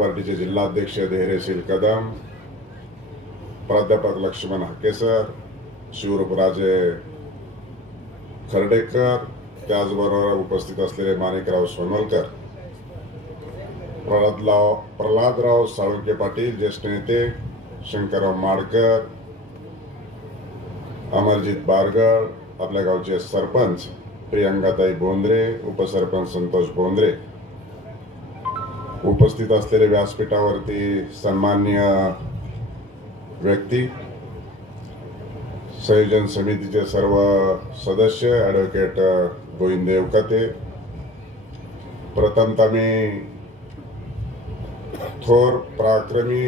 पार्टीचे जिल्हाध्यक्ष धैर्यशील कदम प्राध्यापक लक्ष्मण हक्केसर शिवरूपराजे खर्डेकर त्याचबरोबर उपस्थित असलेले माणिकराव सोनवलकर प्रल्हादराव प्रल्हादराव साळुंके पाटील ज्येष्ठ नेते शंकरराव माडकर अमरजित बारगळ आपल्या गावचे सरपंच प्रियंकाताई बोंद्रे उपसरपंच संतोष बोंद्रे उपस्थित असलेल्या व्यासपीठावरती सन्माननीय व्यक्ती संयोजन समितीचे सर्व सदस्य ॲडव्होकेट गोविंद देवकते प्रथमत मी थोर पराक्रमी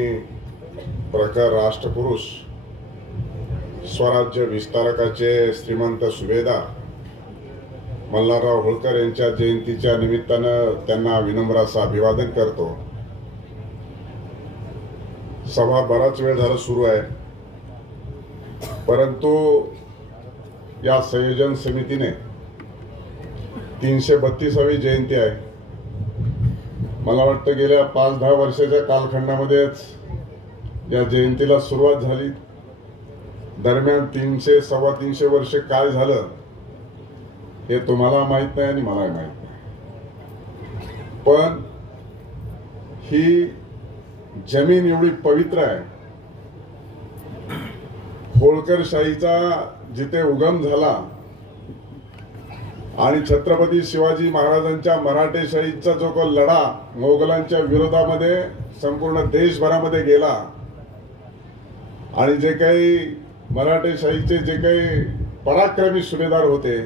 प्रखर राष्ट्रपुरुष स्वराज्य विस्तारकाचे श्रीमंत सुभेदार मल्हारराव होळकर यांच्या जयंतीच्या निमित्तानं त्यांना विनम्र असं अभिवादन करतो सभा बराच वेळ झाला सुरू आहे परंतु या संयोजन समितीने तीनशे बत्तीसावी जयंती आहे मला वाटतं गेल्या पाच दहा वर्षाच्या कालखंडामध्येच या जयंतीला सुरुवात झाली दरम्यान तीनशे सव्वा तीनशे वर्ष काय झालं हे तुम्हाला माहीत नाही आणि मलाही माहीत नाही पण ही जमीन एवढी पवित्र आहे होळकरशाहीचा जिथे उगम झाला आणि छत्रपती शिवाजी महाराजांच्या मराठेशाहीचा जो का लढा मोगलांच्या विरोधामध्ये संपूर्ण देशभरामध्ये गेला आणि जे काही मराठेशाहीचे जे काही पराक्रमी सुभेदार होते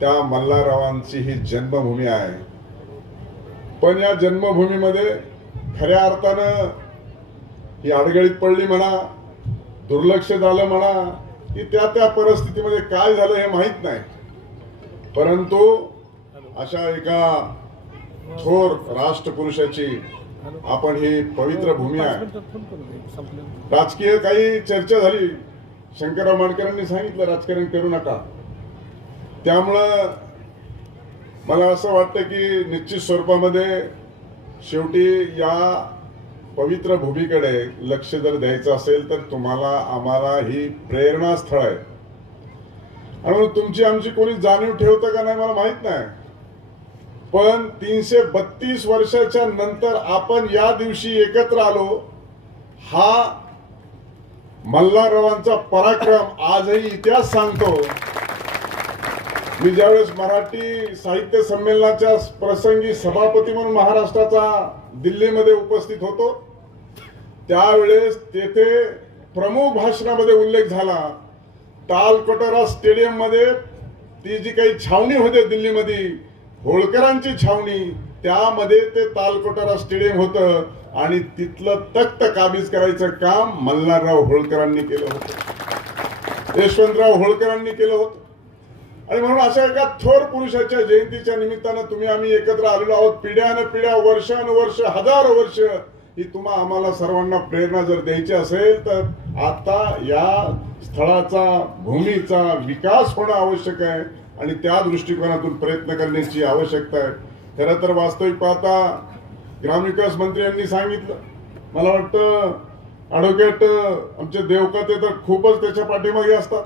त्या मल्हाररावांची ही जन्मभूमी आहे पण या जन्मभूमीमध्ये खऱ्या अर्थानं ही अडगळीत पडली म्हणा दुर्लक्ष झालं म्हणा की त्या त्या परिस्थितीमध्ये काय झालं हे माहीत नाही परंतु अशा एका थोर राष्ट्रपुरुषाची आपण ही पवित्र भूमी आहे राजकीय काही चर्चा झाली शंकरराव माणकरांनी सांगितलं राजकारण करू नका त्यामुळं मला असं वाटतं की निश्चित स्वरूपामध्ये शेवटी या पवित्र भूमीकडे लक्ष जर द्यायचं असेल तर तुम्हाला आम्हाला ही प्रेरणास्थळ आहे आणि म्हणून तुमची आमची कोणी जाणीव ठेवतं का नाही मला माहित नाही पण तीनशे बत्तीस वर्षाच्या नंतर आपण या दिवशी एकत्र आलो हा मल्हाररावांचा पराक्रम आजही इतिहास सांगतो मी ज्यावेळेस मराठी साहित्य संमेलनाच्या प्रसंगी सभापती म्हणून महाराष्ट्राचा दिल्लीमध्ये उपस्थित होतो त्यावेळेस तेथे प्रमुख भाषणामध्ये उल्लेख झाला स्टेडियम मध्ये ती जी काही छावणी होते दिल्लीमध्ये होळकरांची छावणी त्यामध्ये ते तालकोटारा स्टेडियम होतं आणि तिथलं तख्त काबीज करायचं काम मल्हारराव होळकरांनी केलं होतं यशवंतराव होळकरांनी केलं होतं आणि म्हणून अशा एका थोर पुरुषाच्या जयंतीच्या निमित्तानं तुम्ही आम्ही एकत्र आलेलो आहोत पिढ्यान पिढ्या वर्षानुवर्ष हजार वर्ष ही तुम्हा आम्हाला सर्वांना प्रेरणा जर द्यायची असेल तर आता या स्थळाचा भूमीचा विकास होणं आवश्यक आहे आणि त्या दृष्टिकोनातून प्रयत्न करण्याची आवश्यकता आहे खरं तर वास्तविक पाहता ग्रामविकास मंत्र्यांनी सांगितलं मला वाटतं ॲडव्होकेट आमचे देवकते तर खूपच त्याच्या पाठीमागे असतात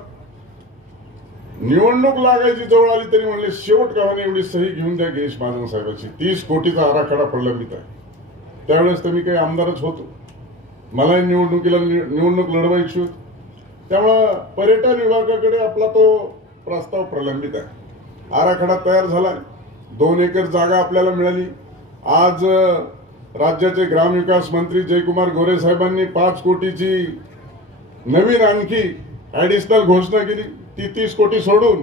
निवडणूक लागायची जवळ आली तरी म्हणले शेवट कामाने एवढी सही घेऊन द्या गिरीश महाजन साहेबांची तीस कोटीचा आराखडा प्रलंबित आहे त्यावेळेस तर मी काही आमदारच होतो मलाही निवडणुकीला निवडणूक लढवायची होती त्यामुळं पर्यटन विभागाकडे आपला तो प्रस्ताव प्रलंबित आहे आराखडा तयार झाला दोन एकर जागा आपल्याला मिळाली आज राज्याचे ग्रामविकास मंत्री जयकुमार गोरे साहेबांनी पाच कोटीची नवीन आणखी ॲडिशनल घोषणा केली ती तीस कोटी सोडून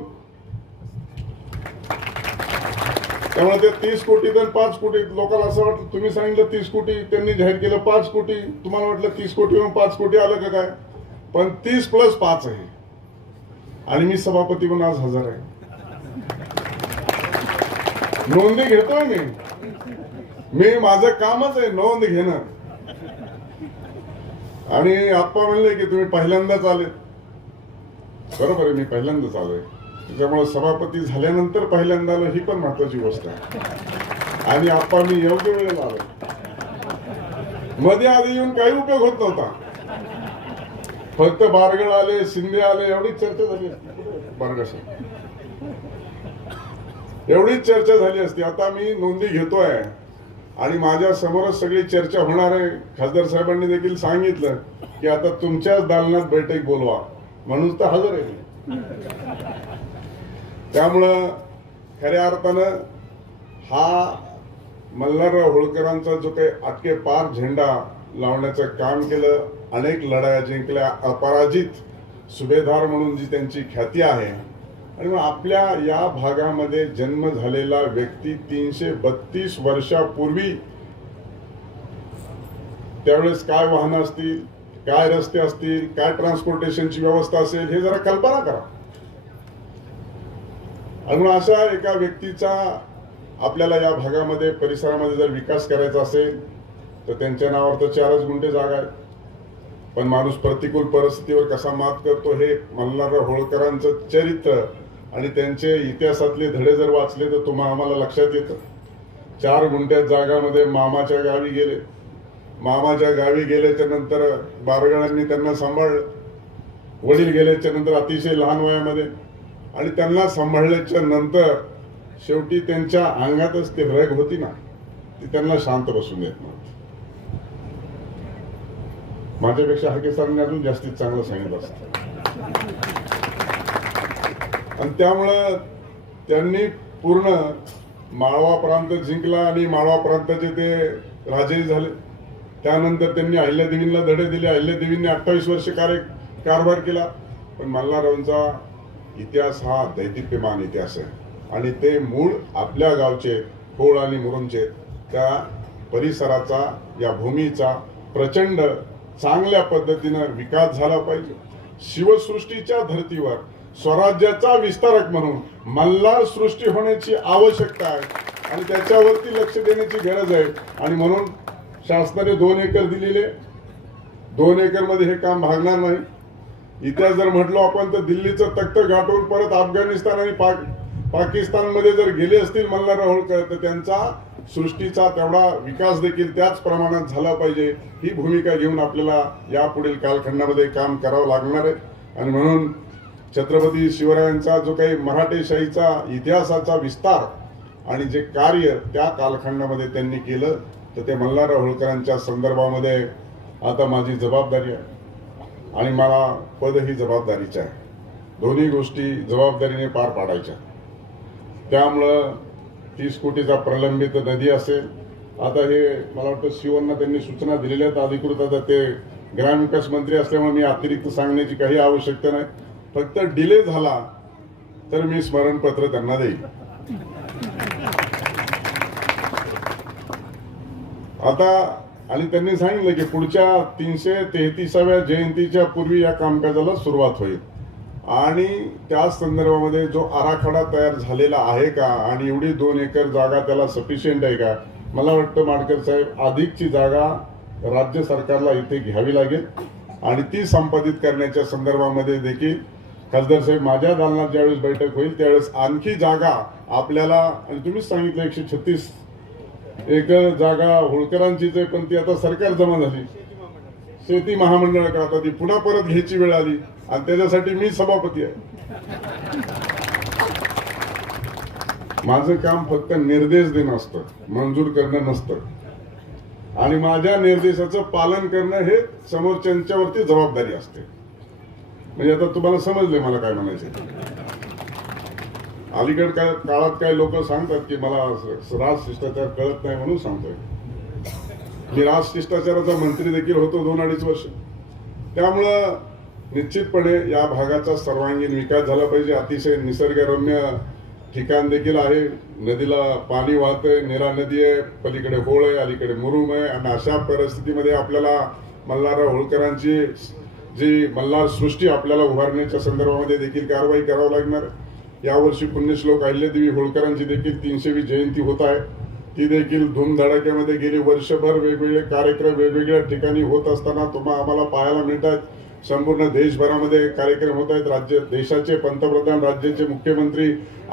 त्यामुळे ते तीस कोटी तर पाच कोटी लोकांना असं वाटलं तुम्ही सांगितलं तीस कोटी त्यांनी जाहीर केलं पाच कोटी तुम्हाला वाटलं तीस कोटी पाच कोटी आलं का काय पण तीस प्लस पाच आहे आणि मी सभापती पण आज हजर आहे नोंदी घेतोय मी मी माझं कामच आहे नोंद घेणं आणि आप्पा म्हणले की तुम्ही पहिल्यांदाच आले बरोबर आहे मी पहिल्यांदाच आलोय त्याच्यामुळे सभापती झाल्यानंतर पहिल्यांदा आलो ही पण महत्वाची गोष्ट आहे आणि आपण मी योग्य वेळेला आलो मध्ये आधी येऊन काही उपयोग होत नव्हता फक्त बारगड आले शिंदे आले एवढीच चर्चा झाली बारगड एवढीच चर्चा झाली असती आता मी नोंदी घेतोय आणि माझ्या समोरच सगळी चर्चा होणार आहे खासदार साहेबांनी देखील सांगितलं की आता तुमच्याच दालनात बैठक बोलवा म्हणून तर हजर आहे त्यामुळं खऱ्या अर्थानं हा मल्हारराव होळकरांचा जो काही आटके पार झेंडा लावण्याचं काम केलं अनेक लढाया जिंकल्या अपराजित सुभेदार म्हणून जी त्यांची ख्याती आहे आणि मग आपल्या या भागामध्ये जन्म झालेला व्यक्ती तीनशे बत्तीस वर्षापूर्वी त्यावेळेस काय वाहनं असतील काय रस्ते असतील काय ट्रान्सपोर्टेशनची व्यवस्था असेल हे जरा कल्पना करा म्हणून अशा एका व्यक्तीचा आपल्याला या भागामध्ये परिसरामध्ये जर विकास करायचा असेल तर त्यांच्या नावावर तर चारच गुंठे जागा आहेत पण माणूस प्रतिकूल परिस्थितीवर कसा मात करतो हे मल्हारराव होळकरांचं चरित्र आणि त्यांचे इतिहासातले धडे जर वाचले तर तुम्हाला आम्हाला लक्षात येतं चार गुंठ्या जागामध्ये मामाच्या गावी गेले मामाच्या गावी गेल्याच्या नंतर बारगळांनी त्यांना सांभाळलं वडील गेल्याच्या नंतर अतिशय लहान वयामध्ये आणि त्यांना सांभाळल्याच्या नंतर शेवटी त्यांच्या अंगातच ते रग होती ना ती त्यांना शांत बसून देत नव्हती माझ्यापेक्षा हाके सरांनी अजून जास्तीत चांगलं सांगितलं असत आणि त्यामुळं त्यांनी पूर्ण माळवा प्रांत जिंकला आणि माळवा प्रांताचे ते राजेही झाले त्यानंतर त्यांनी अहिल्यादेवींना धडे दिले अहिल्यादेवींनी अठ्ठावीस वर्ष कार्य कारभार केला पण मल्हाररावांचा इतिहास हा दैदिप्यमान इतिहास आहे आणि ते मूळ आपल्या गावचे खोळ आणि मुरुमचे त्या परिसराचा या भूमीचा प्रचंड चांगल्या पद्धतीनं विकास झाला पाहिजे शिवसृष्टीच्या धर्तीवर स्वराज्याचा विस्तारक म्हणून मल्हार सृष्टी होण्याची आवश्यकता आहे आणि त्याच्यावरती लक्ष देण्याची गरज आहे आणि म्हणून शासनाने दोन एकर दिलेले दोन मध्ये हे काम भागणार नाही इतिहास जर म्हटलो आपण तर दिल्लीचं तख्त गाठून परत अफगाणिस्तान आणि पाक पाकिस्तानमध्ये जर गेले असतील मल्हार होळकर तर त्यांचा सृष्टीचा तेवढा विकास देखील त्याच प्रमाणात झाला पाहिजे ही भूमिका घेऊन आपल्याला या पुढील कालखंडामध्ये काम करावं लागणार आहे आणि म्हणून छत्रपती शिवरायांचा जो काही मराठेशाहीचा इतिहासाचा विस्तार आणि जे कार्य त्या कालखंडामध्ये त्यांनी केलं तर ते मल्हार होळकरांच्या संदर्भामध्ये आता माझी जबाबदारी आहे आणि मला पद ही जबाबदारीचं आहे दोन्ही गोष्टी जबाबदारीने पार पाडायच्या त्यामुळं तीस कोटीचा प्रलंबित नदी असेल आता हे मला वाटतं शिवांना त्यांनी सूचना दिलेल्या आहेत अधिकृत आता ते ग्रामविकास मंत्री असल्यामुळे मी अतिरिक्त सांगण्याची काही आवश्यकता नाही फक्त डिले झाला तर मी स्मरणपत्र त्यांना देईल आता आणि त्यांनी सांगितलं की पुढच्या तीनशे तेहतीसाव्या जयंतीच्या पूर्वी या कामकाजाला सुरुवात होईल आणि त्या संदर्भामध्ये जो आराखडा तयार झालेला आहे का आणि एवढी दोन एकर जागा त्याला सफिशियंट आहे का मला वाटतं माडकर साहेब अधिकची जागा राज्य सरकारला इथे घ्यावी लागेल आणि ती संपादित करण्याच्या संदर्भामध्ये देखील खासदार साहेब माझ्या दालनात ज्यावेळेस बैठक होईल त्यावेळेस आणखी जागा आपल्याला आणि तुम्हीच सांगितलं एकशे छत्तीस एक जागा होळकरांचीच पण ती आता सरकार जमा झाली शेती महामंडळ आता ती पुन्हा परत घ्यायची वेळ आली आणि त्याच्यासाठी मी सभापती आहे माझं काम फक्त निर्देश देणं असतं मंजूर करणं नसतं आणि माझ्या निर्देशाचं पालन करणं हे समोरच्यांच्यावरती जबाबदारी असते म्हणजे आता तुम्हाला समजले मला काय म्हणायचं अलीकड काय काळात काही लोक सांगतात की मला राज शिष्टाचार कळत नाही म्हणून सांगतोय मी राज शिष्टाचाराचा मंत्री देखील होतो दोन अडीच वर्ष त्यामुळं निश्चितपणे या भागाचा सर्वांगीण विकास झाला पाहिजे अतिशय निसर्गरम्य ठिकाण देखील आहे नदीला पाणी वाहतंय निरा नदी आहे पलीकडे होळ आहे अलीकडे मुरुम आहे आणि अशा परिस्थितीमध्ये आपल्याला मल्हार होळकरांची जी मल्हार सृष्टी आपल्याला उभारण्याच्या संदर्भामध्ये देखील कारवाई करावी लागणार आहे यावर्षी पुण्यश्लोक अहिल्यादेवी होळकरांची देखील तीनशेवी जयंती होत आहे ती देखील धूमधडाक्यामध्ये गेली वर्षभर वेगवेगळे कार्यक्रम वेगवेगळ्या ठिकाणी होत असताना तुम्हा आम्हाला पाहायला मिळतात संपूर्ण देशभरामध्ये कार्यक्रम होत आहेत राज्य देशाचे पंतप्रधान राज्याचे मुख्यमंत्री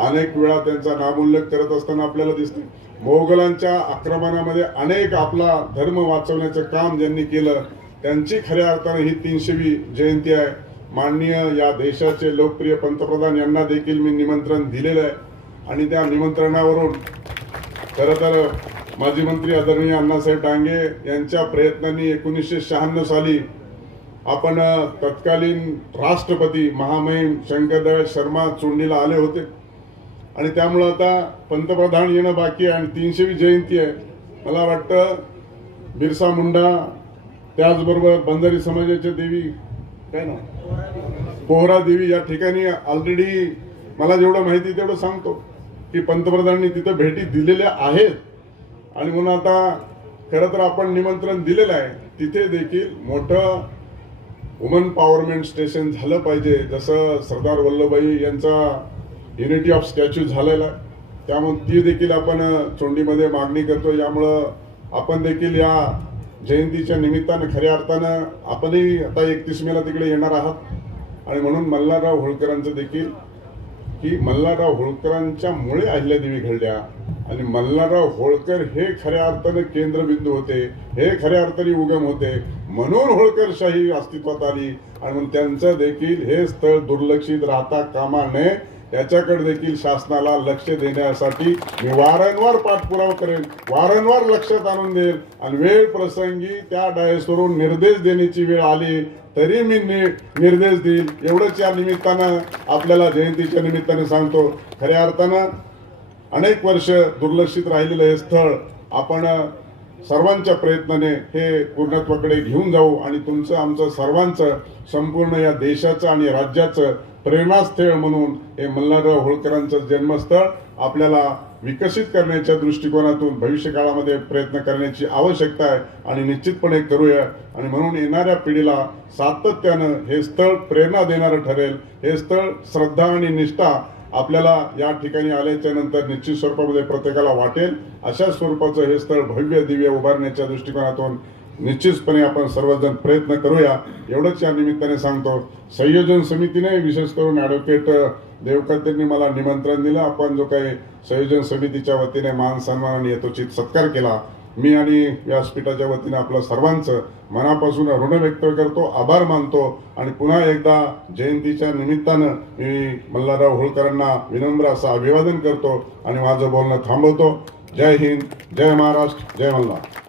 अनेक वेळा त्यांचा नामोल्लेख करत असताना आपल्याला दिसते मोगलांच्या आक्रमणामध्ये अनेक आपला धर्म वाचवण्याचं काम ज्यांनी केलं त्यांची खऱ्या अर्थाने ही तीनशेवी जयंती आहे माननीय या देशाचे लोकप्रिय पंतप्रधान यांना देखील मी निमंत्रण दिलेलं आहे आणि त्या निमंत्रणावरून खरं तर माजी मंत्री आदरणीय अण्णासाहेब डांगे यांच्या प्रयत्नांनी एकोणीसशे शहाण्णव साली आपण तत्कालीन राष्ट्रपती महामहिम शंकरदेव शर्मा चोंडीला आले होते आणि त्यामुळं आता पंतप्रधान येणं बाकी आहे आणि तीनशेवी जयंती आहे मला वाटतं बिरसा मुंडा त्याचबरोबर बंजारी समाजाच्या देवी पोहरा देवी या ठिकाणी ऑलरेडी मला जेवढं माहिती तेवढं सांगतो की पंतप्रधानांनी तिथं भेटी दिलेल्या आहेत आणि म्हणून आता खरं तर आपण निमंत्रण दिलेलं आहे तिथे देखील मोठं वुमन पॉवरमेंट स्टेशन झालं पाहिजे जसं सरदार वल्लभभाई यांचा युनिटी ऑफ स्टॅच्यू झालेला त्यामुळे ती देखील आपण चोंडीमध्ये मागणी करतो यामुळं आपण देखील या जयंतीच्या निमित्तानं खऱ्या अर्थानं आपणही आता एकतीस मेला तिकडे येणार आहात आणि म्हणून मल्हारराव होळकरांचं देखील की मल्हारराव होळकरांच्यामुळे देवी घडल्या आणि मल्हारराव होळकर हे खऱ्या अर्थाने केंद्रबिंदू होते हे खऱ्या अर्थाने उगम होते म्हणून होळकरशाही अस्तित्वात आली आणि म्हणून त्यांचं देखील हे स्थळ दुर्लक्षित राहता कामा नये त्याच्याकडे देखील शासनाला लक्ष देण्यासाठी मी वारंवार पाठपुरावा करेन वारंवार लक्षात आणून देईन आणि वेळ प्रसंगी त्या डायसवरून निर्देश देण्याची वेळ आली तरी मी निर्देश देईल एवढंच या निमित्तानं आपल्याला जयंतीच्या निमित्ताने सांगतो खऱ्या अर्थानं अनेक वर्ष दुर्लक्षित राहिलेलं हे स्थळ आपण सर्वांच्या प्रयत्नाने हे पूर्णत्वाकडे घेऊन जाऊ आणि तुमचं आमचं सर्वांचं संपूर्ण या देशाचं आणि राज्याचं प्रेरणास्थळ म्हणून हे मल्हारराव होळकरांचं जन्मस्थळ आपल्याला विकसित करण्याच्या दृष्टिकोनातून भविष्यकाळामध्ये प्रयत्न करण्याची आवश्यकता आहे आणि निश्चितपणे करूया आणि म्हणून येणाऱ्या पिढीला सातत्यानं हे स्थळ प्रेरणा देणारं ठरेल हे स्थळ श्रद्धा आणि निष्ठा आपल्याला या ठिकाणी आल्याच्या नंतर निश्चित स्वरूपामध्ये प्रत्येकाला वाटेल अशा स्वरूपाचं हे स्थळ भव्य दिव्य उभारण्याच्या दृष्टिकोनातून निश्चितपणे आपण सर्वजण प्रयत्न करूया एवढंच या निमित्ताने सांगतो संयोजन समितीने विशेष करून ॲडव्होकेट यांनी मला निमंत्रण दिलं आपण जो काही संयोजन समितीच्या वतीने मान सन्मान आणि यथोचित सत्कार केला मी आणि व्यासपीठाच्या वतीनं आपलं सर्वांचं मनापासून ऋण व्यक्त करतो आभार मानतो आणि पुन्हा एकदा जयंतीच्या निमित्तानं मी मल्हारराव होळकरांना विनम्र असं अभिवादन करतो आणि माझं बोलणं थांबवतो जय हिंद जय महाराष्ट्र जय मल्हार